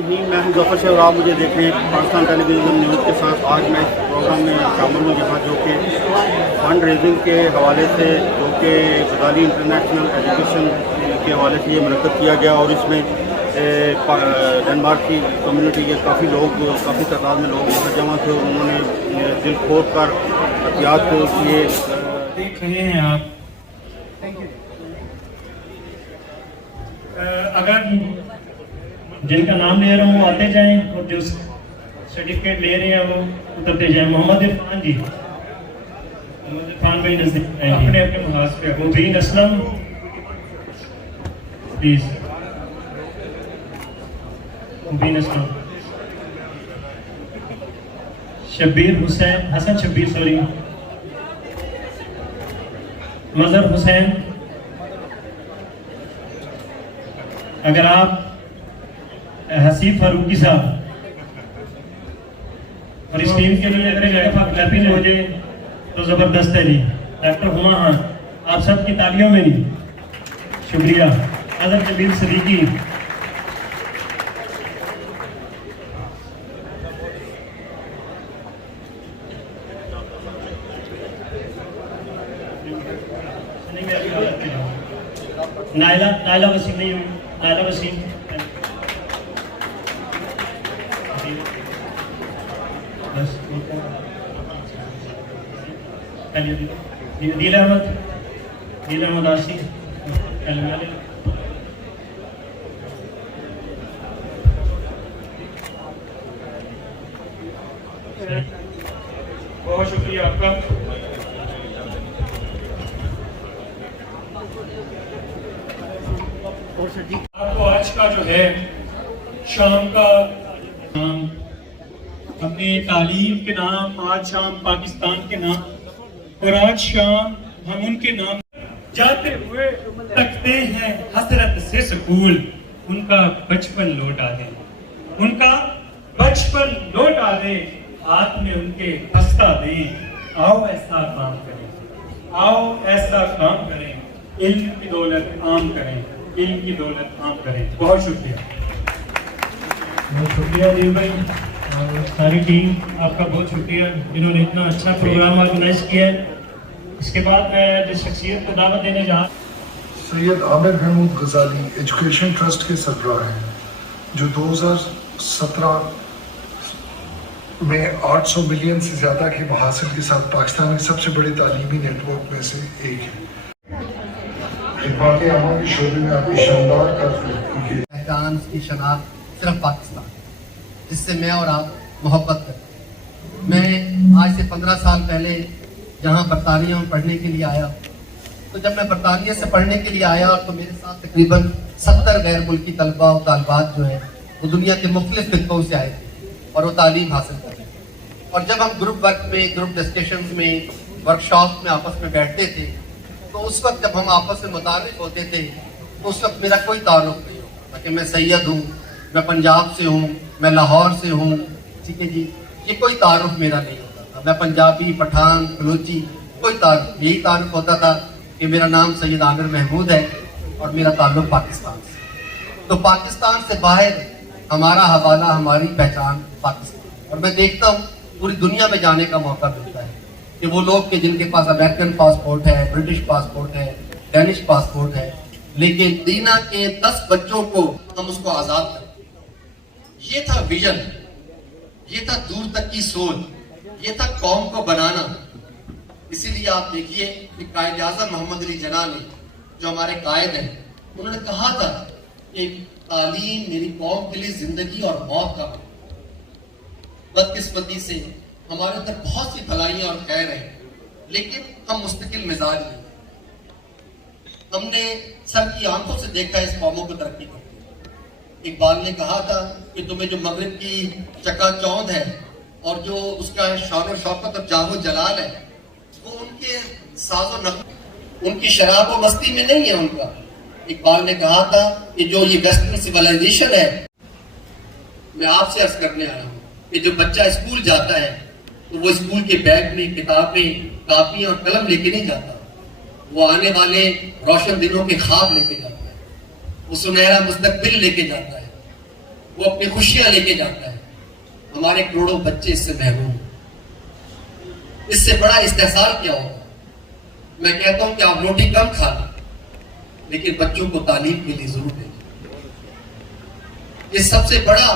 मैं हूं ज़फ़र शेख। आप मुझे देख रहे हैं पाकिस्तान टेलीविज़न न्यूज़ के साथ। आज मैं इस प्रोग्राम में शामिल हूँ यहाँ जो कि फंड रेजिंग के हवाले से, जो कि गजाली इंटरनेशनल एजुकेशन के हवाले से ये मुनक़्क़द किया गया और इसमें डेनमार्क की कम्युनिटी के काफ़ी तादाद में लोग यहाँ जमा थे। उन्होंने दिल खोल कर एहतियात किए। देख रहे हैं आप, अगर जिनका नाम ले रहा हूँ वो आते जाएं और जो सर्टिफिकेट ले रहे हैं वो उतरते जाएं। मोहम्मद इरफान जी, मोहम्मद इरफान भाई नजदीक अपने अपने महाज पे। मुबीन असलम प्लीज, मुबीन असलम। शब्बीर हुसैन, हसन शब्बीर, सॉरी, मजहर हुसैन। अगर आप हसीब फारूकी साहब और इस टीम के लिए अगर एक दफा क्लैपिंग हो जाए तो जबरदस्त है जी। डॉक्टर हुमा खान, आप सब की तालियों में नहीं, शुक्रिया। अजहर जलील सदीकी, नायला वसीम, नहीं हुई नायला वसीम, नील अहमद आसी, बहुत शुक्रिया आपका। आपको आज का जो है शाम का अपने तालीम के नाम, आज शाम पाकिस्तान के नाम, और आज शाम हम उनके नाम जाते हुए तकते हैं हसरत से स्कूल। उनका बचपन लौट आ दे, उनका बचपन लौट आ दे, हाथ में उनके हंसता दे। आओ ऐसा काम करें, आओ ऐसा काम करें, इल्म की दौलत आम करें, इल्म की दौलत आम करें। बहुत शुक्रिया, बहुत शुक्रिया देव भाई और सारी टीम, आपका बहुत शुक्रिया जिन्होंने इतना अच्छा प्रोग्राम ऑर्गेनाइज किया है। इसके बाद मैं जिस शख्सियत को दावत देने जा सैयद आमिर महमूद गजाली एजुकेशन ट्रस्ट के सरबराह हैं, जो 2017 में 800 मिलियन से ज़्यादा के महासिल के साथ पाकिस्तान के सबसे बड़े तालीमी नेटवर्क में से एक है। खिदमत आमा के शोबे में आपकी शानदार पहचान की शनाख्त सिर्फ पाकिस्तान, जिससे मैं और आप मोहब्बत करते हैं। मैं आज से 15 साल पहले जहाँ बरतानिया में पढ़ने के लिए आया, तो जब मैं बरतानिया से पढ़ने के लिए आया तो मेरे साथ तकरीबन 70 गैर मुल्की तलबा और तालबात जो है वो दुनिया के मुख्तलिफ खित्तों से आए थे और वो तालीम हासिल कर रहे थे। और जब हम ग्रुप वर्क में, ग्रुप डिस्कशन में, वर्कशॉप में आपस में बैठते थे तो उस वक्त जब हम आपस में मुतारिफ होते थे तो उस वक्त मेरा कोई ताल्लुक नहीं होता कि मैं सैयद हूँ, मैं पंजाब से हूँ, मैं लाहौर से हूँ, ठीक है जी, ये कोई तारुफ मेरा नहीं होता था। मैं पंजाबी, पठान, बलूची, कोई तारुफ, यही तारुफ होता था कि मेरा नाम सैयद आमिर महमूद है और मेरा ताल्लुक पाकिस्तान से। तो पाकिस्तान से बाहर हमारा हवाला, हमारी पहचान पाकिस्तान। और मैं देखता हूँ पूरी दुनिया में जाने का मौका मिलता है कि वो लोग के जिनके पास अमेरिकन पासपोर्ट है, ब्रिटिश पासपोर्ट है, डेनिश पासपोर्ट है, लेकिन दीना के 10 बच्चों को हम उसको आज़ाद कर। ये था विजन, ये था दूर तक की सोच, ये था कौम को बनाना। इसीलिए आप देखिए कि कायद आज़म मोहम्मद अली जिन्ना ने, जो हमारे कायद हैं, उन्होंने कहा था कि तालीम मेरी कौम के लिए जिंदगी और मौत का। बदकिस्मती से हमारे अंदर बहुत सी भलाइयां और खैर है, लेकिन हम मुस्तकिल मिजाज नहीं। हमने सर की आंखों से देखा इस कौमों को तरक्की करते। इकबाल ने कहा था कि तुम्हें जो मगरिब की चकाचौंध है और जो उसका शान और शौकत और जाहो जलाल है, वो उनके साजो नगमे, उनकी शराब और मस्ती में नहीं है उनका। इकबाल ने कहा था कि जो ये वेस्टर्न सिविलाइजेशन है, मैं आपसे अर्ज करने आया हूँ कि जो बच्चा स्कूल जाता है तो वो स्कूल के बैग में किताबें, कापियां और कलम लेके नहीं जाता। वो आने वाले रोशन दिनों के ख्वाब लेके जाता है, वो सुनहरा मुस्तकबिल लेके जाता है। وہ اپنی خوشیاں لے کے جاتا ہے. ہمارے کروڑوں بچے اس سے محروم ہیں. اس سے بڑا استحصال کیا ہوگا؟ میں کہتا ہوں کہ آپ روٹی کم کھا لیں لیکن بچوں کو تعلیم کے لیے ضرور دیں. یہ سب سے بڑا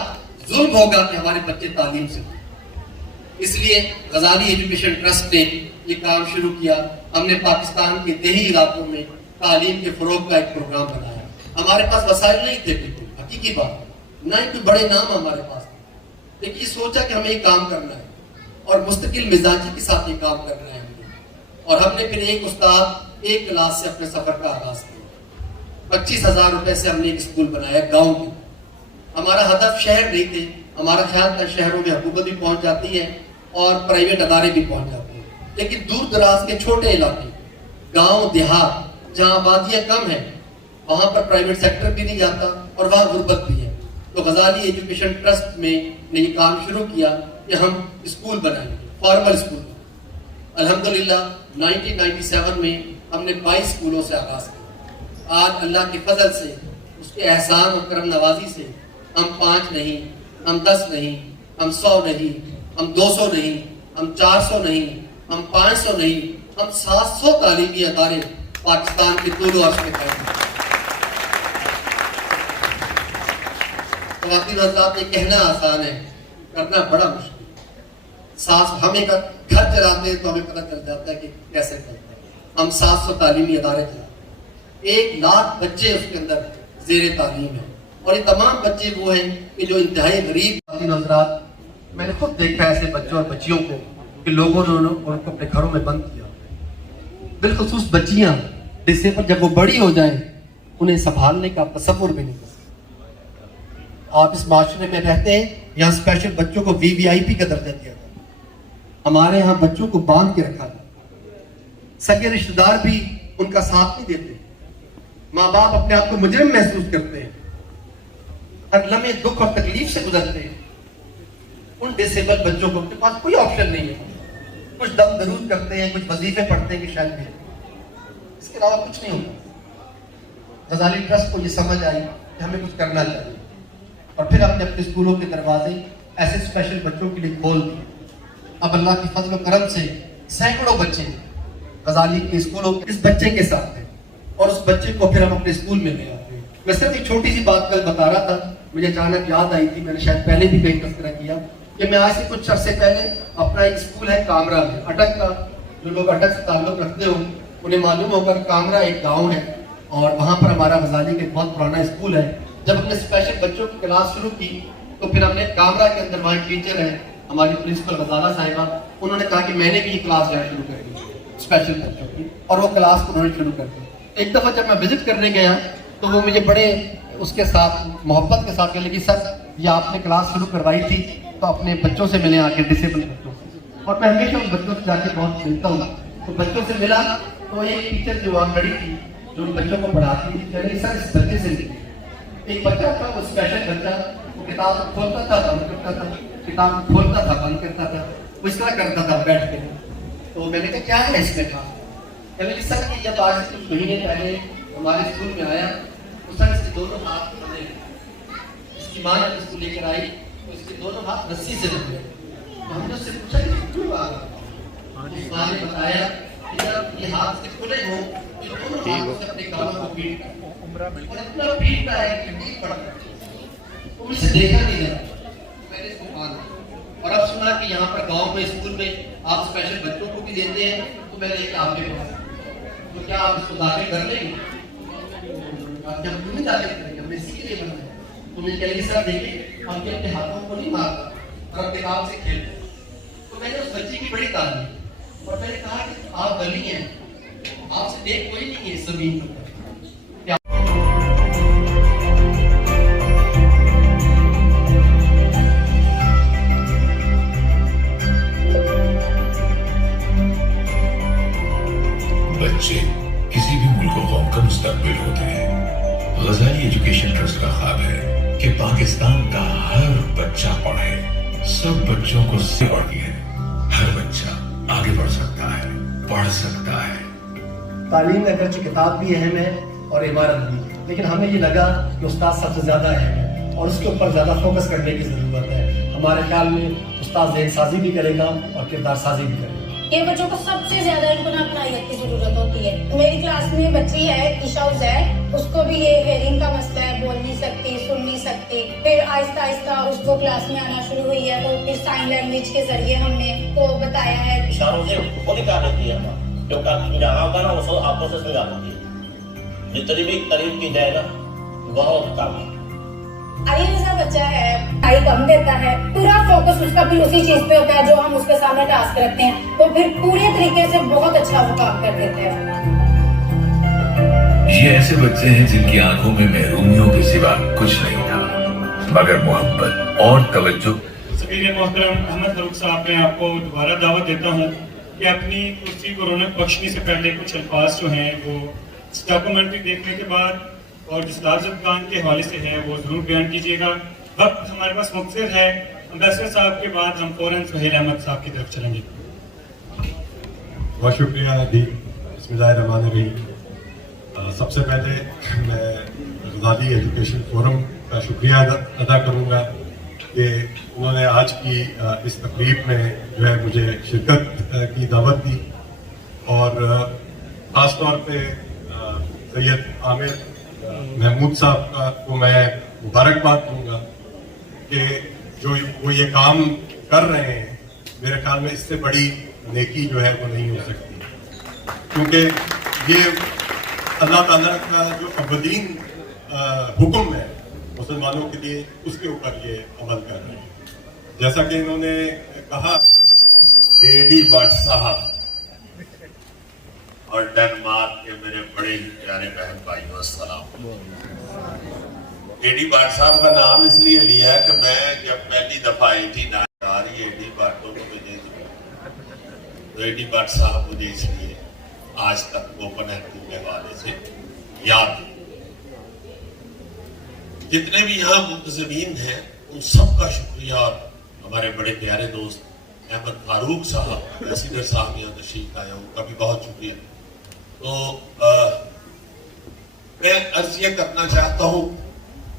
ظلم ہوگا کہ ہمارے بچے تعلیم سے. اس لیے غزالی ایجوکیشن ٹرسٹ نے یہ کام شروع کیا. ہم نے پاکستان کے دیہی علاقوں میں تعلیم کے فروغ کا ایک پروگرام بنایا. ہمارے پاس وسائل نہیں تھے بالکل حقیقی بات، نہ ہی کوئی بڑے نام ہمارے پاس تھے، لیکن یہ سوچا کہ ہمیں یہ کام کرنا ہے اور مستقل مزاجی کے ساتھ یہ کام کرنا ہے. اور ہم نے پھر ایک استاد ایک کلاس سے اپنے سفر کا آغاز کیا. 25,000 روپے سے ہم نے ایک اسکول بنایا گاؤں میں. ہمارا ہدف شہر نہیں تھے، ہمارا خیال تھا شہروں میں حکومت بھی پہنچ جاتی ہے اور پرائیویٹ ادارے بھی پہنچ جاتے ہیں، لیکن دور دراز کے چھوٹے علاقے، گاؤں دیہات جہاں آبادیاں کم ہیں، وہاں پر پرائیویٹ سیکٹر بھی نہیں جاتا اور وہاں غربت بھی ہے. تو غزالی ایجوکیشن ٹرسٹ میں نے یہ کام شروع کیا کہ ہم اسکول بنائیں گے، فارمل اسکول. الحمدللہ 1997 میں ہم نے 22 اسکولوں سے آغاز کیا. آج اللہ کے فضل سے، اس کے احسان اور کرم نوازی سے ہم 5 نہیں، ہم 10 نہیں، ہم 100 نہیں، ہم 200 نہیں، ہم 400 نہیں، ہم 500 نہیں، ہم 700 تعلیمی ادارے پاکستان کے طول و عرض میں قائم ہیں. خواتین حضرات، یہ کہنا آسان ہے، کرنا بڑا مشکل. ہم ایک گھر چلاتے ہیں تو ہمیں پتہ چل جاتا ہے کہ کیسے چلتا ہے. ہم 700 تعلیمی ادارے چلاتے ہیں، 1 لاکھ بچے اس کے اندر زیر تعلیم ہیں، اور یہ تمام بچے وہ ہیں کہ جو انتہائی غریب. خواتین حضرات، میں نے خود دیکھا ایسے بچوں اور بچیوں کو کہ لوگوں نے ان کو اپنے گھروں میں بند کیا. بالخصوص بچیاں ڈسیبل جب وہ بڑی ہو جائیں انہیں سنبھالنے کا تصور بھی نہیں کر سکتے. آپ اس معاشرے میں رہتے ہیں، یہاں اسپیشل بچوں کو VIP کا درجہ دیا جاتا ہے. ہمارے ہاں بچوں کو باندھ کے رکھا جاتا ہے. سگے رشتہ دار بھی ان کا ساتھ نہیں دیتے. ماں باپ اپنے آپ کو مجرم محسوس کرتے ہیں، ہر لمحے دکھ اور تکلیف سے گزرتے ہیں. ان ڈسیبل بچوں کو اپنے پاس کوئی آپشن نہیں ہے. کچھ دم درود کرتے ہیں، کچھ وظیفے پڑھتے ہیں کہ شاید بھی، اس کے علاوہ کچھ نہیں ہوتا. غزالی ٹرسٹ کو یہ سمجھ آئی کہ ہمیں کچھ کرنا چاہیے، اور پھر ہم نے اپنے اسکولوں کے دروازے ایسے اسپیشل بچوں کے لیے کھول دیے. اب اللہ کی فضل و کرم سے سینکڑوں بچے غزالی کے اسکولوں کے اس بچے کے ساتھ ہیں، اور اس بچے کو پھر ہم اپنے اسکول میں لے آتے ہیں. میں صرف ایک چھوٹی سی بات کل بتا رہا تھا، مجھے اچانک یاد آئی تھی، میں نے شاید پہلے بھی کہیں تذکرہ کیا کہ میں آج سے کچھ عرصے پہلے اپنا ایک اسکول ہے کامرا میں، اٹک کا. جو لوگ اٹک سے تعلق رکھتے ہوں انہیں معلوم ہوگا کہ کامرا ایک گاؤں ہے، اور وہاں پر ہمارا غزالی کا ایک بہت پرانا اسکول ہے. جب ہم نے اسپیشل بچوں کی کلاس شروع کی تو پھر ہم نے کامرا کے اندر وہاں ٹیچر ہیں ہماری پرنسپل غزالہ صاحبہ، انہوں نے کہا کہ میں نے بھی یہ کلاس جانا شروع کر دی اسپیشل بچوں کی، اور وہ کلاس کو انہوں نے شروع کر دی. ایک دفعہ جب میں وزٹ کرنے گیا تو وہ مجھے بڑے اس کے ساتھ محبت کے ساتھ کہنے لگی، سر یہ آپ نے کلاس شروع کروائی تھی تو اپنے بچوں سے ملے آ کے، ڈسیبل بچوں سے. اور میں ہمیشہ ان بچوں سے جا کے بہت ملتا ہوں. تو بچوں سے ملا تو ایک ٹیچر جو وہاں کھڑی تھی جو ان بچوں کو پڑھاتی تھی، کہہ رہی سر اس بچے سے ملے. ایک بچہ تھا وہ اسپیشل بچہ، وہ کتاب کھولتا تھا بند کرتا تھا، کتاب کھولتا تھا بند کرتا تھا، وہ اس طرح کرتا تھا بیٹھ کے. تو میں نے کہا کیا ہے اس میں کہا؟ کہ سر کہ جب آج سے کچھ مہینے پہلے ہمارے اسکول میں آیا تو سر اس کے دونوں ہاتھ بندھے، اس کی ماں جب اس کو لے کر آئی تو اس کے دونوں ہاتھ رسی سے بندھے. تو ہم نے اس سے پوچھا کہ کیوں آ رہا؟ اس ماں نے بتایا کہ جب یہ ہاتھ سے کھلے ہوں تو دونوں ہاتھوں سے اپنے کانوں کو پیٹ کر اور اتنا پیٹتا ہے کہ ٹھیک پڑتا ہے. تو مجھ سے دیکھا نہیں گیا، میں نے اس کو مانا. اور اب سنا کہ یہاں پر گاؤں میں اسکول میں آپ اسپیشل بچوں کو بھی دیتے ہیں، تو میں نے کہا آپ کے پاس تو کیا آپ اس کو داخل کر لیں گے؟ آپ کیا ہم نہیں داخل کریں گے، ہم اسی کے لیے بنا ہے. تو مجھے کہہ لگی سر دیکھیں ہم اپنے ہاتھوں کو نہیں مارتا اور اپنے کام سے کھیلتے. تو میں نے اس بچے کی بڑی تعریف، اور میں نے کہا کہ آپ ولی ہیں، آپ سے دیکھ کوئی نہیں ہے اس زمین پر. بچے کسی بھی ملک و قوم کا مستقبل ہوتے ہیں. غزالی ایجوکیشن ٹرسٹ کا خواب ہے کہ پاکستان کا ہر بچہ پڑھے. سب بچوں کو سے پڑھتی ہے، ہر بچہ آگے بڑھ سکتا ہے، پڑھ سکتا ہے. تعلیم میں اگرچہ کتاب بھی اہم ہے اور عبارت بھی، لیکن ہمیں یہ لگا کہ استاد سب سے زیادہ اہم ہے. اور اس کے اوپر زیادہ فوکس کرنے کی ضرورت ہے. ہمارے خیال میں استاد ذہن سازی بھی کرے گا اور کردار سازی بھی کرے گا. یہ بچوں کو سب سے زیادہ ان کو نا اپنائیت کی ضرورت ہوتی ہے. میری کلاس میں بچی ہے عشاء زید، اس کو بھی یہ ہیئرنگ کا مسئلہ ہے، بول نہیں سکتی، سن نہیں سکتی. پھر آہستہ آہستہ اس کو کلاس میں آنا شروع ہوئی ہے، تو پھر سائن لینگویج کے ذریعے ہم نے کو بتایا ہے. اشاروں سے خود ہی کہا دیتی ہے جو سمجھانا ہوتا ہے نا وہ سب آپ کو سے سمجھا دیتی ہے. جتنی بھی تعریف کی جائے نا بہت کام ہے. آئی جیسا بچہ ہے، پڑھائی کم دیتا ہے، پورا فوکس اس کا بھی اسی چیز پہ ہوتا ہے جو ہم اس کے سامنے ٹاسک رکھتے ہیں، تو پھر پورے طریقے سے بہت اچھا وہ کام کر دیتے ہیں. یہ ایسے بچے ہیں جن کی آنکھوں میں محرومیوں کے سوا کچھ نہیں تھا مگر محبت اور توجہ. سفیر محترم احمد فاروق صاحب، میں آپ کو دوبارہ دعوت دیتا ہوں کہ اپنی کرسی کو رونق بخشنے سے پہلے کچھ الفاظ جو ہیں وہ اس ڈاکومنٹری دیکھنے کے بعد اور جس لازم کام کے حوالے سے ہے وہ ضرور بیان کیجیے گا. وقت ہمارے پاس مختصر ہے. امبیسڈر صاحب کے بعد ہم فوراً سہیل احمد صاحب کی طرف چلیں گے. بہت شکریہ دی. بسم اللہ الرحمن الرحیم. سب سے پہلے میں غزالی ایجوکیشن فورم کا شکریہ ادا کروں گا کہ انہوں نے آج کی اس تقریب میں جو ہے مجھے شرکت کی دعوت دی، اور خاص طور پہ سید عامر محمود صاحب کو میں مبارکباد دوں گا کہ جو وہ یہ کام کر رہے ہیں. میرے خیال میں اس سے بڑی نیکی جو ہے وہ نہیں ہو سکتی، کیونکہ یہ اللہ تعالیٰ کا جو اولین حکم ہے مسلمانوں کے لیے، اس کے اوپر یہ عمل کر رہے ہیں. جیسا کہ انہوں نے کہا، اے ڈی بٹ صاحب اور ڈنمارک کے میرے بڑے ہی پیارے بہن بھائیوں السلام. اے ڈی بٹ صاحب کا نام اس لیے لیا ہے کہ میں جب پہلی دفعہ 89 آ رہی اے ڈی بٹ تو مجھے تو اے ڈی بٹ صاحب مجھے اس لیے آج تک اوپن ایکٹنگ کے حوالے سے یاد ہے. جتنے بھی یہاں منتظمین ہیں ان سب کا شکریہ، اور ہمارے بڑے پیارے دوست احمد فاروق صاحب ایمبیسڈر صاحب یہاں تشریف لائے، ان کا بھی بہت شکریہ. تو میں عرض یہ کرنا چاہتا ہوں،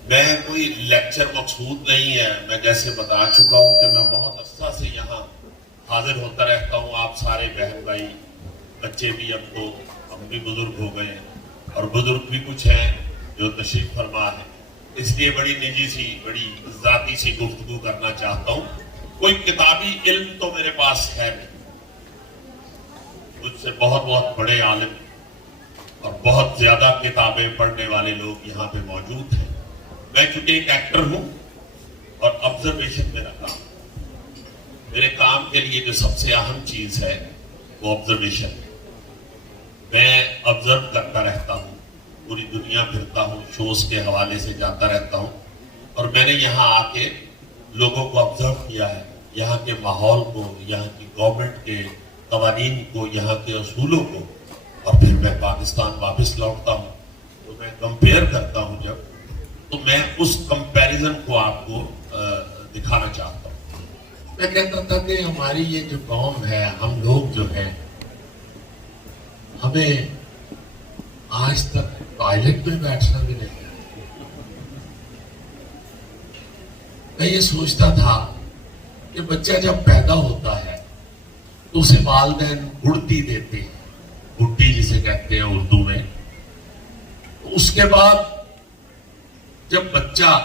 میں کوئی لیکچر مقصود نہیں ہے. میں جیسے بتا چکا ہوں کہ میں بہت عرصہ سے یہاں حاضر ہوتا رہتا ہوں. آپ سارے بہن بھائی، بچے بھی اب تو ہم بھی بزرگ ہو گئے ہیں، اور بزرگ بھی کچھ ہیں جو تشریف فرما ہے. اس لیے بڑی نجی سی، بڑی ذاتی سی گفتگو کرنا چاہتا ہوں. کوئی کتابی علم تو میرے پاس ہے نہیں. مجھ سے بہت بہت بڑے عالم اور بہت زیادہ کتابیں پڑھنے والے لوگ یہاں پہ موجود ہیں. میں چونکہ ایک ایکٹر ہوں اور آبزرویشن میرا کام. میرے کام کے لیے جو سب سے اہم چیز ہے وہ آبزرویشن ہے. میں آبزرو کرتا رہتا ہوں، پوری دنیا پھرتا ہوں، شوز کے حوالے سے جاتا رہتا ہوں، اور میں نے یہاں آ کے لوگوں کو آبزرو کیا ہے، یہاں کے ماحول کو، یہاں کی گورنمنٹ کے قوانین کو، یہاں کے اصولوں کو. اور پھر میں پاکستان واپس لوٹتا ہوں تو میں کمپیئر کرتا ہوں جب، تو میں اس کمپیریزن کو آپ کو دکھانا چاہتا ہوں. میں کہتا تھا کہ ہماری یہ جو قوم ہے، ہم لوگ جو ہیں، ہمیں آج تک ٹوائلٹ میں بیٹھنا بھی نہیں. میں یہ سوچتا تھا کہ بچہ جب پیدا ہوتا ہے تو اسے والدین گڑتی دیتے ہیں، گٹی جسے کہتے ہیں اردو میں. اس کے بعد جب بچہ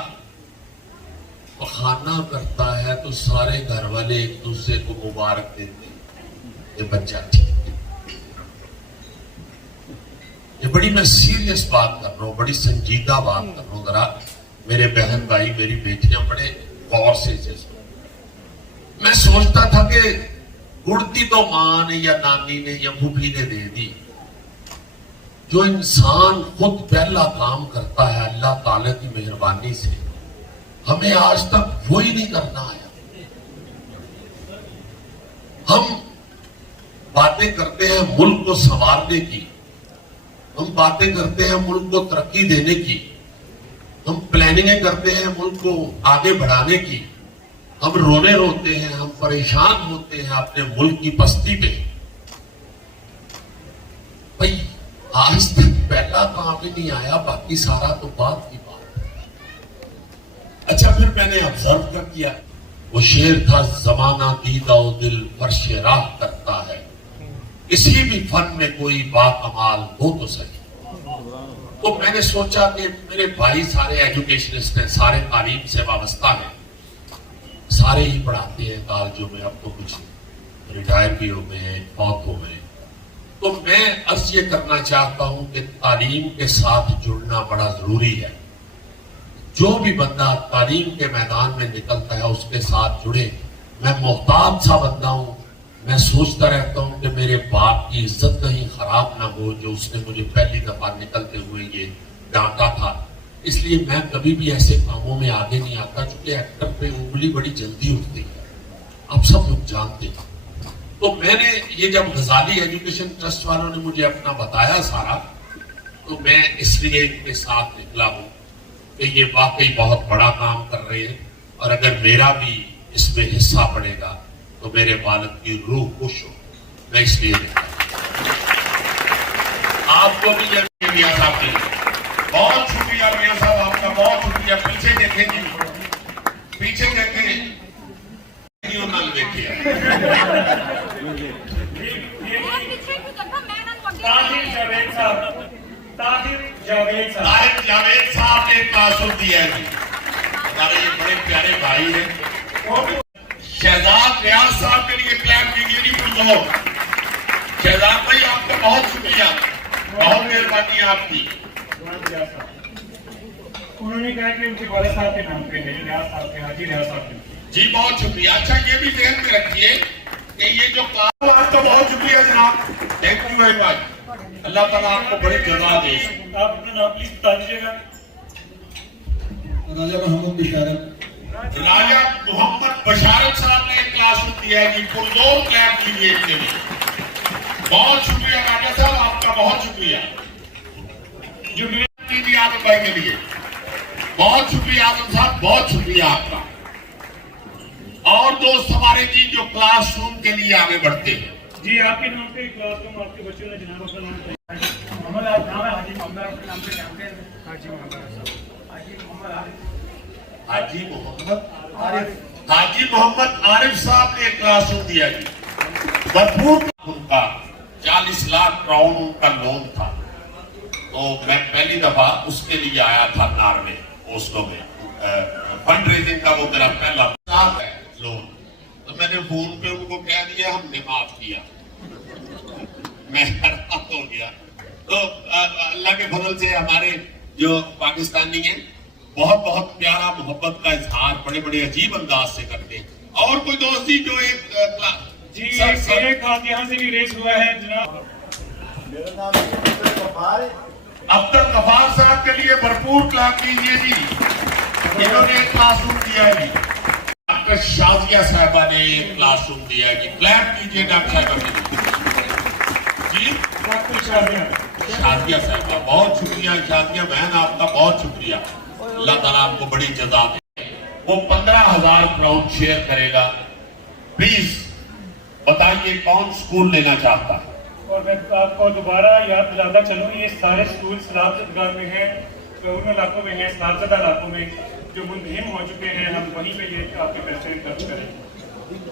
پخانہ کرتا ہے تو سارے گھر والے ایک دوسرے کو مبارک دیتے ہیں، یہ بچہ ٹھیک ہے. یہ بڑی میں سیریس بات کر رہا ہوں، بڑی سنجیدہ بات کر رہا ہوں. ذرا میرے بہن بھائی، میری بیٹیاں بڑے غور سے میں سوچتا تھا کہ گڑتی تو ماں نے یا نانی نے یا پھوپھی نے دے دی. جو انسان خود پہلا کام کرتا ہے اللہ تعالیٰ کی مہربانی سے، ہمیں آج تک وہی نہیں کرنا آیا. ہم باتیں کرتے ہیں ملک کو سنوارنے کی، ہم باتیں کرتے ہیں ملک کو ترقی دینے کی، ہم پلاننگیں کرتے ہیں ملک کو آگے بڑھانے کی. ہم رونے روتے ہیں، ہم پریشان ہوتے ہیں اپنے ملک کی پستی پہ. بھائی آج تک پہلا کام ہی نہیں آیا، باقی سارا تو بات کی بات. अच्छा, फिर मैंने ऑब्जर्व कर दिया, वो शेर था, जमाना दीदा ओ दिल फर्श राह करता है, किसी भी फन में कोई बाकमाल हो तो सही। तो मैंने सोचा कि मेरे भाई सारे एजुकेशनिस्ट हैं, सारे तालीम से वाबस्ता हैं, सारे ही पढ़ाते हैं कॉलेजों में, अब तो कुछ रिटायर भी हो गए हैं, फौत हो गए। तो मैं अर्ज ये करना चाहता हूं कि तालीम के साथ जुड़ना बड़ा जरूरी है। जो भी बंदा तालीम के मैदान में निकलता है उसके साथ जुड़े। मैं मोहताज सा बंदा हूं, मैं सोचता रहता हूं कि मेरे बाप की इज्जत कहीं खराब ना हो, जो उसने मुझे पहली दफा निकलते हुए ये डांटा था। इसलिए मैं कभी भी ऐसे कामों में आगे नहीं आता, क्योंकि एक्टर पे उंगली बड़ी जल्दी उठती है, आप सब लोग जानते हैं। तो मैंने ये जब गजाली एजुकेशन ट्रस्ट वालों ने मुझे अपना बताया सारा, तो मैं इसलिए इनके साथ निकला हूं कि ये वाकई बहुत बड़ा काम कर रहे हैं, और अगर मेरा भी इसमें हिस्सा पड़ेगा तो मेरे वालिद की रूह खुश हो, मैं इसलिए निकला। आपको भी जब मियां साहब ने बहुत शुक्रिया, मियां साहब आपका बहुत शुक्रिया। पीछे देखेंगे, पीछे देखें, ताहिर जावेद साहब ने क्लासरूम दिया है, हमारे ये बड़े प्यारे भाई हैं। शहजाद रियाज साहब के लिए क्लैप कीजिए, नहीं भूल दो। शहजाद भाई आपका बहुत शुक्रिया, बहुत मेहरबानी है आपकी। उन्होंने कहा कि उनके वाले साहब के नाम पे है, रियाज साहब के, हाजी रियाज साहब के। जी बहुत शुक्रिया। अच्छा, ये भी ध्यान में रखिए कि ये जो क्लास, आपका बहुत शुक्रिया जनाब, थैंक यू वेरी मच। अल्लाह ताला आपको बड़ी जज़ा दे। आप अपना नाम प्लीज बता दीजिएगा। राजा मोहम्मद बिशारत। राजा मोहम्मद बशारत साहब ने एक क्लासरूम दिया है जी, पुरजोर क्लैप कीजिए इसके लिए। बहुत शुक्रिया राजा साहब, आपका बहुत शुक्रिया। कीजिए आदम भाई के लिए बहुत शुक्रिया। आदम साहब बहुत शुक्रिया आपका। और दोस्त हमारे जी जो क्लासरूम के लिए आगे बढ़ते हैं जी, आपके नाम पे क्लासरूम आपके बच्चों ने जनाब अपना नाम मोहम्मद नाम है, हाजी मोहम्मद आपके नाम से जानते हैं, हाजी मोहम्मद, हाजी मोहम्मद हाजी मोहम्मद आरिफ साहब ने क्लासरूम दिया जी, भरपूर। उनका 40 लाख क्राउन उनका लोन था, तो मैं पहली दफा उसके लिए आया था नॉर्वे, ओस्लो में। फंड रेजिंग का वो मेरा पहला है लोन, तो मैंने फोन पे उनको कह दिया, हमने माफ किया। मैं हैरान हो गया। तो अल्लाह के फजल से हमारे जो पाकिस्तानी हैं बहुत बहुत प्यारा मोहब्बत का इजहार बड़े बड़े अजीब अंदाज से करते हैं। और कोई दोस्त जी जो एक जी एक हाथ यहाँ से भी रेस हुआ है जनाब। मेरा नाम अब्दुल गफार साहब के लिए भरपूर क्लैप कीजिए जी, इन्होंने एक क्लासरूम दिया है जी। डॉक्टर शाजिया साहिबा ने एक क्लासरूम दिया है जी, क्लैप कीजिए डॉक्टर साहिबा के लिए जी। डॉक्टर शाजिया साहिबा बहुत शुक्रिया। शाजिया बहन आपका बहुत शुक्रिया, अल्लाह ताला आपको बड़ी जज़ा दे। वो 15,000 क्राउन शेयर करेगा। प्लीज बताइए कौन स्कूल लेना चाहता है। और मैं आपको दोबारा याद दिलाता चलूँ, ये सारे स्कूल सलाबजदगाह में हैं, उन इलाकों में हैं, सलाबजदा इलाकों में जो मुंतहिम हो चुके हैं, हम वहीं पे ये आपके पैसे खर्च करें।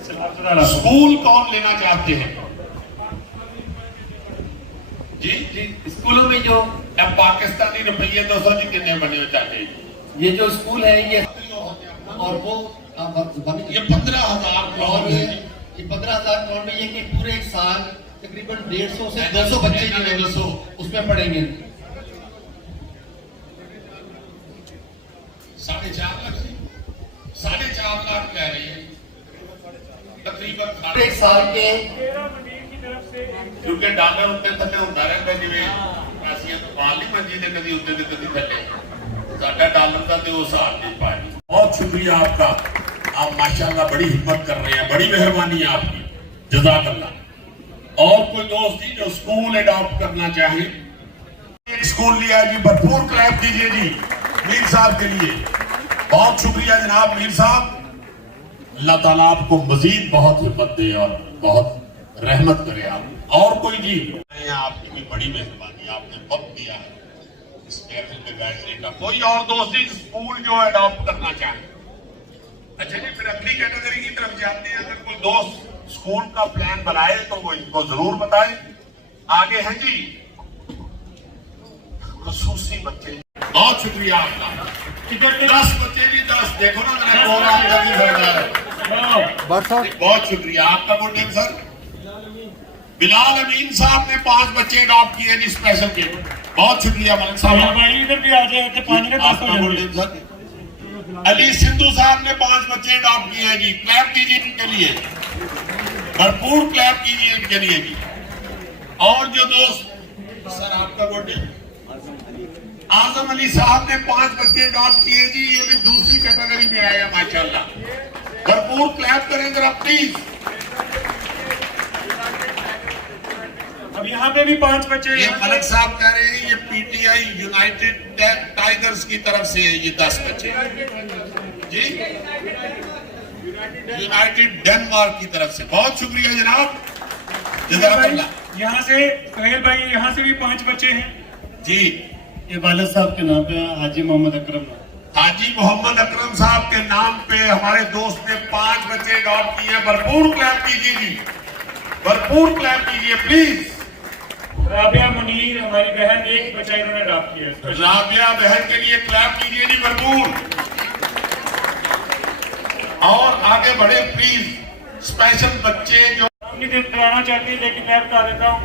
सलाबजदा इलाकों स्कूल कौन लेना चाहते हैं जी? जी स्कूलों में जो अब पाकिस्तानी रुपये 200 जी कितने बने हो चाहते हैं? ये जो स्कूल है ये, और वो ये 15,000 क्राउन है। ये 15,000 करोड़ में ये कि पूरे एक साल तकरीबन 150 से 200 बच्चे जो है उसमें पढ़ेंगे। 4.5 लाख 4.5 लाख कह रही है तकरीबन एक साल के, क्योंकि डॉलर उत्ते थले होता रहता जिवें ਅਸੀਂ ਪਾਲ ਨਹੀਂ ਮੰਜੀ ਤੇ ਕਦੀ ਉੱਤੇ ਤੇ ਕਦੀ ਥੱਲੇ, ਸਾਡਾ ਡਾਲਰ ਦਾ ਤੇ ਉਸ ਹਾਲ ਨਹੀਂ ਪਾਜੀ। बहुत शुक्रिया आपका, आप माशाल्लाह बड़ी हिम्मत कर रहे हैं, बड़ी मेहरबानी है आपकी, जज़ाकल्लाह। और कोई दोस्त जी जो स्कूल अडॉप्ट करना चाहे, एक स्कूल लिया जी, भरपूर क्लैप कीजिए जी मीर साहब के लिए। बहुत शुक्रिया जनाब मीर साहब, अल्लाह ताला आपको मजीद बहुत हिम्मत दे और बहुत रहमत करे आप। और कोई जी, आपकी भी बड़ी मेहरबानी, आपने वक्त दिया है, इस महफिल में बैठने का। कोई और दोस्त ही स्कूल जो अडॉप्ट करना चाहे? अच्छा जी, फिर अगली कैटेगरी की तरफ जाते हैं। अगर कोई दोस्त स्कूल का प्लान बनाए तो वो इनको जरूर बताए। आगे है जी खुसूसी बच्चे। बहुत शुक्रिया आपका। 10 बच्चे भी 10, देखो ना मैंने प्रोग्राम करनी हो रहा है। बहुत शुक्रिया आपका। Good name sir? Bilal Amin साहब ने 5 बच्चे अडॉप्ट किए जी स्पेशल के। बहुत शुक्रिया मलिक साहब। भाई इधर भी आ जाए, पानी में आपका good name sir? Ali Sindhu साहब ने 5 बच्चे अडॉप्ट किए हैं जी। क्लैप कीजिए इनके लिए, भरपूर क्लैप कीजिए इनके लिए जी। और जो दोस्त, सर आपका गुड नेम? आजम अली साहब ने 5 बच्चे अडॉप्ट किए जी। ये भी दूसरी कैटेगरी में आया माशाल्लाह। भरपूर क्लैप करें जरा प्लीज। अब यहाँ पे भी 5 बच्चे। ये मलिक साहब कह रहे हैं ये पीटीआई यूनाइटेड टाइगर्स की तरफ से है ये 10 बच्चे जी, यूनाइटेड डेनमार्क की तरफ से। बहुत शुक्रिया जनाब, जज़ाकल्लाह। यहाँ से सुहेल भाई, यहाँ से भी 5 बच्चे हैं जी। ये वालिद साहब के नाम पे हाजी मोहम्मद अकरम। हाजी मोहम्मद अकरम साहब के नाम पे हमारे दोस्त ने 5 बच्चे अडॉप्ट किए हैं। भरपूर क्लैप कीजिए जी, भरपूर क्लैप कीजिए प्लीज। राबिया मुनीर हमारी बहन, 1 बच्चा इन्होंने अडॉप्ट किया। राबिया बहन के लिए क्लैप कीजिए जी भरपूर। और आगे बढ़े प्लीज। स्पेशल बच्चे जो नहीं दिलाना चाहती, लेकिन मैं बता देता हूँ।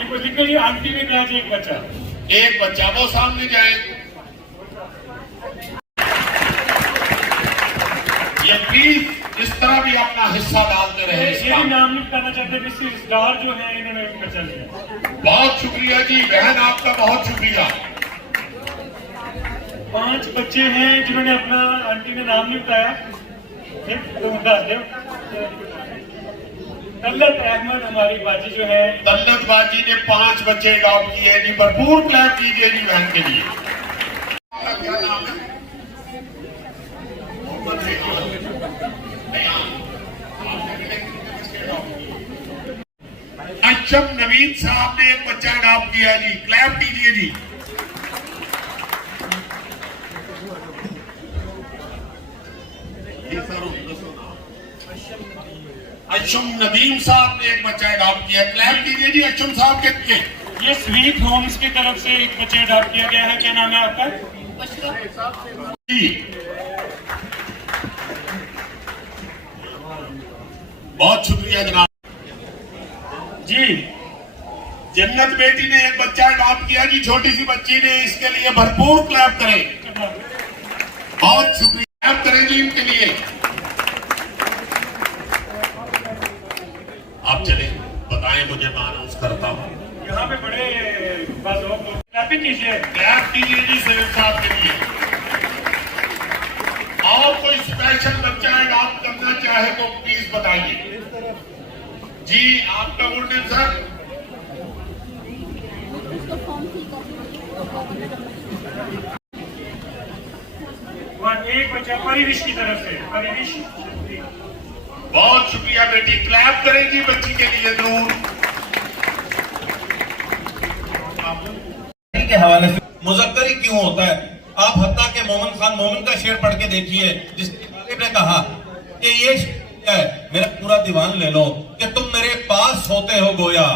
इनको लिखिए आंटी में ब्याज 1 बच्चा। 1 बच्चा, वो सामने जाए। ये प्लीज इस तरह भी अपना हिस्सा डालते रहे। ये भी नाम नहीं करना चाहते, मिसेस डार जो है इन्होंने 1 बच्चा लिया। बहुत शुक्रिया जी बहन, आपका बहुत शुक्रिया। 5 बच्चे हैं जिन्होंने अपना आंटी ने नाम नहीं बताया। तल्लत अहमद हमारी बाजी जो है, तल्लत बाजी ने 5 बच्चे अडॉप्ट किए जी। भरपूर क्लैप कीजिए जी बहन के लिए। क्या नाम है? अचम नवीद साहब ने 1 बच्चा अडॉप्ट किया जी। क्लैप कीजिए जी। अशम नदीम साहब ने 1 बच्चा अडॉप्ट किया। क्लैप कीजिए जी अशम साहब के लिए। ये स्वीट होम्स की तरफ से 1 बच्चा अडॉप्ट किया गया है। क्या नाम है आपका? जी बहुत शुक्रिया जनाब जी। जन्नत बेटी ने 1 बच्चा अडॉप्ट किया जी, छोटी सी बच्ची ने। इसके लिए भरपूर क्लैप करें। बहुत शुक्रिया, क्लैप करें जी इनके लिए। आप चले बताएं मुझे, मैं अनाउंस करता हूँ। यहाँ पे बड़े क्लैप कीजिए। क्लैप कीजिए जी सैयद साहब के लिए। और कोई स्पेशल बच्चा अडॉप्ट करना चाहे तो प्लीज बताइए जी। आपका गुड नेम सर? वहाँ 1 बच्चा परिविश की तरफ से। परिविश, बहुत शुक्रिया बेटी। क्लैप करें जी बच्ची के लिए जरूर। के हवाले से मुज़क्करी क्यों होता है? आप हत्ता के मोमिन खान मोमिन का शेर पढ़ के देखिए, जिसने ने कहा कि ये है, मेरा पूरा दीवान ले लो कि तुम मेरे पास होते हो गोया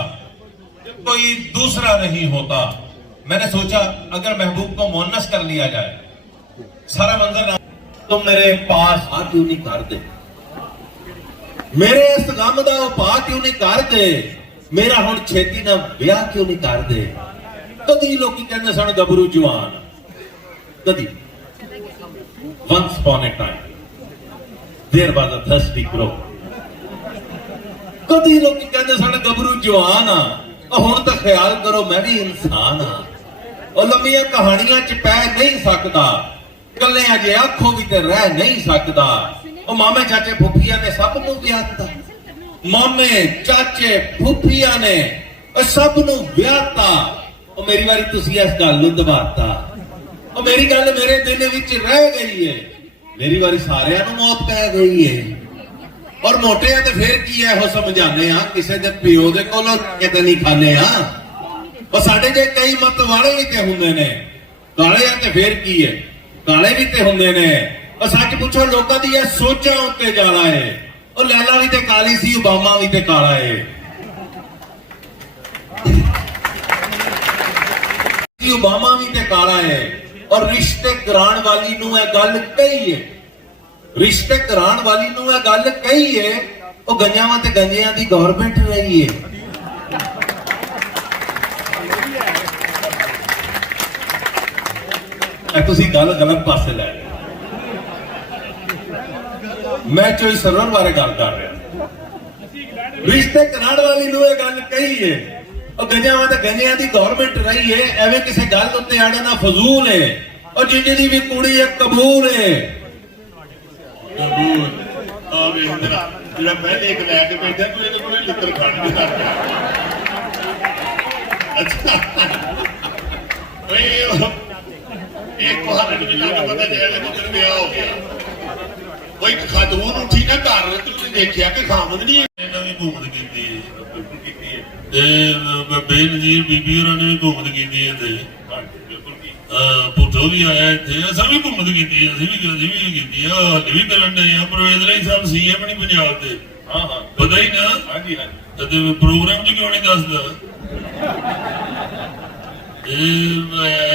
कोई दूसरा नहीं होता। मैंने सोचा अगर महबूब को मुअन्नस कर लिया जाए, सारा मंजर तुम मेरे पास आ क्यों नहीं कर दे, मेरे इस गम दा उपा क्यों नहीं कर दे, मेरा हुण छेती ना ब्याह क्यों नहीं कर दे। कदी लोग कहते सन गबरू जवान, कदी once upon a time there was a thirsty crow। कदी लोग कहते सन गबरू जवान आ, हुण तो ख्याल करो मैं भी इंसान आ। और लंबिया कहानियां च पै नहीं सकता, कलियां जे आखों भी ते रह नहीं सकता। और मामे चाचे फुफिया ने सब नूं ब्याहता, मामे चाचे फुफिया ने सब नूं ब्याहता। और मेरी वारी तुसी इस गल नूं दबाता, और मेरी गल मेरे दिल विच रह गई है, मेरी वारी सारियां नूं मौत पै गई है। और मोटे ते फिर की है हो समझाने आ, किसी दे पिओ दे कोलों किते नहीं खाने आ। ਉਹ ਸਾਡੇ ਜੇ ਕਈ ਮਤ ਵਾਲੇ ਵੀ ਤੇ ਹੁੰਦੇ ਨੇ, ਕਾਲੇ ਆ ਤੇ ਫੇਰ ਕੀ ਹੈ, ਕਾਲੇ ਵੀ ਤੇ ਹੁੰਦੇ ਨੇ। ਉਹ ਸੱਚ ਪੁੱਛੋ, ਲੋਕਾਂ ਦੀ ਇਹ ਸੋਚਾਂ ਉੱਤੇ ਜਾਣਾ ਹੈ। ਉਹ ਲੈਲਾ ਵੀ ਤੇ ਕਾਲੀ ਸੀ, ਓਬਾਮਾ ਵੀ ਤੇ ਕਾਲਾ ਹੈ। ਓਬਾਮਾ ਵੀ ਤੇ ਕਾਲਾ ਹੈ। ਔਰ ਰਿਸ਼ਤੇ ਕਰਾਉਣ ਵਾਲੀ ਨੂੰ ਇਹ ਗੱਲ ਕਹੀ ਹੈ, ਰਿਸ਼ਤੇ ਕਰਾਉਣ ਵਾਲੀ ਨੂੰ ਇਹ ਗੱਲ ਕਹੀ ਹੈ, ਉਹ ਗੰਜਾਵਾਂ ਤੇ ਗੰਜਿਆਂ ਦੀ ਗਵਰਨਮੈਂਟ ਰਹੀ ਹੈ। ਤੁਸੀਂ ਗੱਲ ਗਲਤ ਪਾਸੇ ਲੈ ਰਹੇ। ਮੈਂ ਚੋਈ ਸਰਵਰ ਬਾਰੇ ਗੱਲ ਕਰ ਰਿਹਾ। ਰਿਸ਼ਤੇ ਕਰਾਉਣ ਵਾਲੀ ਨੂੰ ਇਹ ਗੱਲ ਕਹੀ ਹੈ, ਉਹ ਗੰਜਾਵਾਂ ਤੇ ਗੰਜਿਆਂ ਦੀ ਗਵਰਨਮੈਂਟ ਰਹੀ ਹੈ। ਐਵੇਂ ਕਿਸੇ ਗੱਲ ਉੱਤੇ ਅੜਨਾ ਫਜ਼ੂਲ ਹੈ। ਉਹ ਜਿਹਦੀ ਵੀ ਕੁੜੀ ਹੈ ਕਬੂਲ ਹੈ। ਜਿਹੜਾ ਪਹਿਲੇ ਇੱਕ ਲੈ ਕੇ ਬੈਠਾ ਤੂੰ ਇਹਦੇ ਕੋਲ ਲਿੱਤਰ ਖੜ ਨਹੀਂ ਕਰਦਾ। ਅੱਛਾ ਇੱਕ ਵਾਰ ਨੂੰ ਲੱਗ ਪਤਾ ਜਿਹੜਾ ਪੁੱਤਰ ਵਿਆਹ ਹੋ ਗਿਆ। ਕੋਈ ਖਾਦੂ ਨੂੰ ਠੀਕ ਹੈ ਘਰ ਤੂੰ ਦੇਖਿਆ ਕਿ ਖਾਮਦ ਨਹੀਂ ਇਹਨਾਂ ਵੀ ਘੁੰਮਦ ਕੀਤੀ ਹੈ ਤੇ ਬੇਨਜ਼ੀਰ ਬੀਬੀ ਹੋਰਾਂ ਨੇ ਵੀ ਘੁੰਮਦ ਕੀਤੀ ਹੈ ਤੇ ਪੁੱਤੋ ਵੀ ਆਇਆ ਇੱਥੇ। ਅਸਾਂ ਵੀ ਘੁੰਮਦ ਕੀਤੀ ਹੈ, ਅਸੀਂ ਵੀ ਕੀਤੀ ਆ, ਹਾਲੇ ਵੀ ਕਰਨ ਡਏ ਆ। ਪਰਵੇਜ਼ ਰਾਈ ਸਾਹਿਬ ਸੀਐਮ ਨਹੀਂ ਪੰਜਾਬ ਦੇ। ਹਾਂ ਪਤਾ ਹੀ ਨਾ। ਹਾਂਜੀ ਹਾਂਜੀ। ਤੇ ਪ੍ਰੋਗਰਾਮ 'ਚ ਕਿਉਂ ਨਹੀਂ ਦੱਸਦਾ?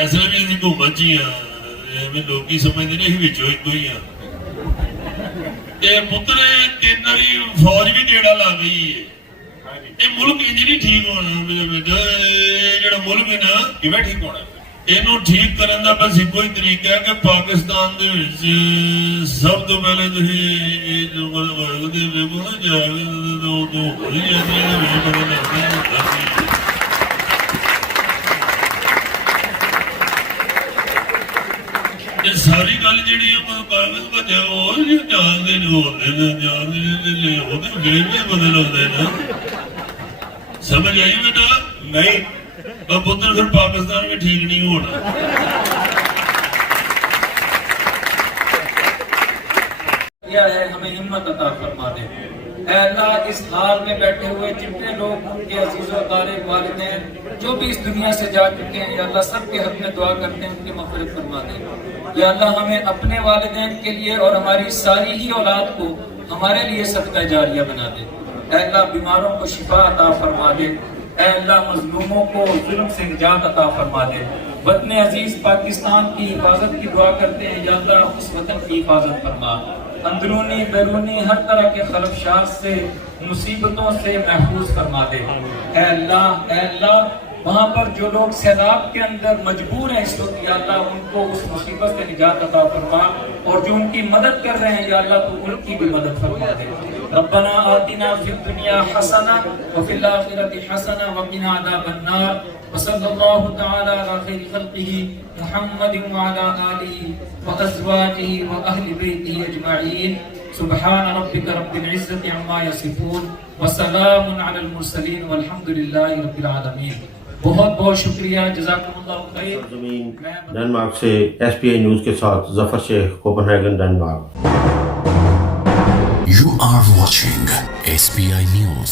ਇਸ ਲਈ ਵੀ ਅਸੀਂ ਘੁੰਮਣ 'ਚ ਹੀ ਆ। ਐਵੇਂ ਲੋਕੀ ਸਮਝਦੇ ਨੇ ਅਸੀਂ ਵਿੱਚੋਂ ਇੱਕੋ ਹੀ ਆ। ਤੇ ਪੁੱਤਰ 3 ਵਾਰੀ ਫੌਜ ਵੀ ਡੇੜਾ ਲਾ ਗਈ ਹੈ। ਇਹ ਮੁਲਕ ਇੰਜ ਨਹੀਂ ਠੀਕ ਹੋਣਾ ਮੇਰੇ ਬੇਟਾ। ਇਹ ਜਿਹੜਾ ਮੁਲਕ ਹੈ ਨਾ, ਕਿਵੇਂ ਠੀਕ ਹੋਣਾ? ਇਹਨੂੰ ਠੀਕ ਕਰਨ ਦਾ ਬਸ ਇੱਕੋ ਹੀ ਤਰੀਕਾ ਹੈ ਕਿ ਪਾਕਿਸਤਾਨ ਦੇ ਵਿੱਚ ਸਭ ਤੋਂ ਪਹਿਲੇ ਤੁਸੀਂ ਇਹ ਜੋ ਉਹਦੇ ਵੇਖੋ ਨਾ ਜਾਵੇ ਤੋਂ ਹੋਈ ਜਾਂਦੀ ਹੈ ਵੇ ਪਤਾ ਲੱਗਦਾ ਇਹ ਸਾਰੀ ਗੱਲ ਜਿਹੜੀ ਉਹ ਕਾਗਜ਼ ਭੱਜਿਆ ਉਹ ਜਾਣਦੇ ਨੇ ਜਾਣਦੇ ਉਹਦੇ ਗੇਮ ਵੀ ਬਦਲ ਹੁੰਦੇ ਨੇ। ਸਮਝ ਆਈ ਬੇਟਾ? ਨਹੀਂ पुत्र फिर पाकिस्तान में ठीक नहीं होना। है हमें हिम्मत अता फरमा दे। ऐ अल्लाह इस हाल में बैठे हुए जितने लोग उनके अजीज़ो तारे वालिदैन जो भी इस दुनिया से जा चुके हैं, या अल्लाह सबके हक में दुआ करते हैं उनकी मग़फ़िरत फरमा दे। या अल्लाह हमें अपने वालिदैन के लिए और हमारी सारी ही औलाद को हमारे लिए सदका जारिया बना दे। ऐ अल्लाह बीमारों को शिफा अता फरमा दे। ऐ अल्लाह मज़लूमों को जुल्म से निजात अता फरमा दे। वतन अजीज पाकिस्तान की हिफाजत की दुआ करते हैं, या अल्लाह उस वतन की हिफाजत फरमा। अंदरूनी बैरूनी हर तरह के खलफशात से मुसीबतों से महफूज फरमा दे। ऐ अल्लाह वहाँ पर जो लोग सैलाब के अंदर मजबूर हैं इस वक्त, या अल्लाह उनको उस मुसीबत से निजात अता फरमा। और जो उनकी मदद कर रहे हैं, या अल्लाह तो उनकी भी मदद फरमा दे। रब्बना आतिना फिद दुनिया हसना व फिल आखिरति हसना व क़िना अज़ाबन्नार। व सल्लल्लाहु तआला अला खैरि खल्क़िही मुहम्मदिन व अला आलिहि व अज़वाजिही व अहलि बैतिही अजमईन। सुब्हान रब्बिका रब्बिल इज़्ज़ति अम्मा यसिफून व सलामुन अलल मुरसलीन वल्हम्दुलिल्लाहि रब्बिल आलमीन। बहुत बहुत शुक्रिया, जज़ाकुमुल्लाह खैर। डेनमार्क से SPI न्यूज़ के साथ Zafar Shaikh, Copenhagen, Denmark. You are watching SPI News.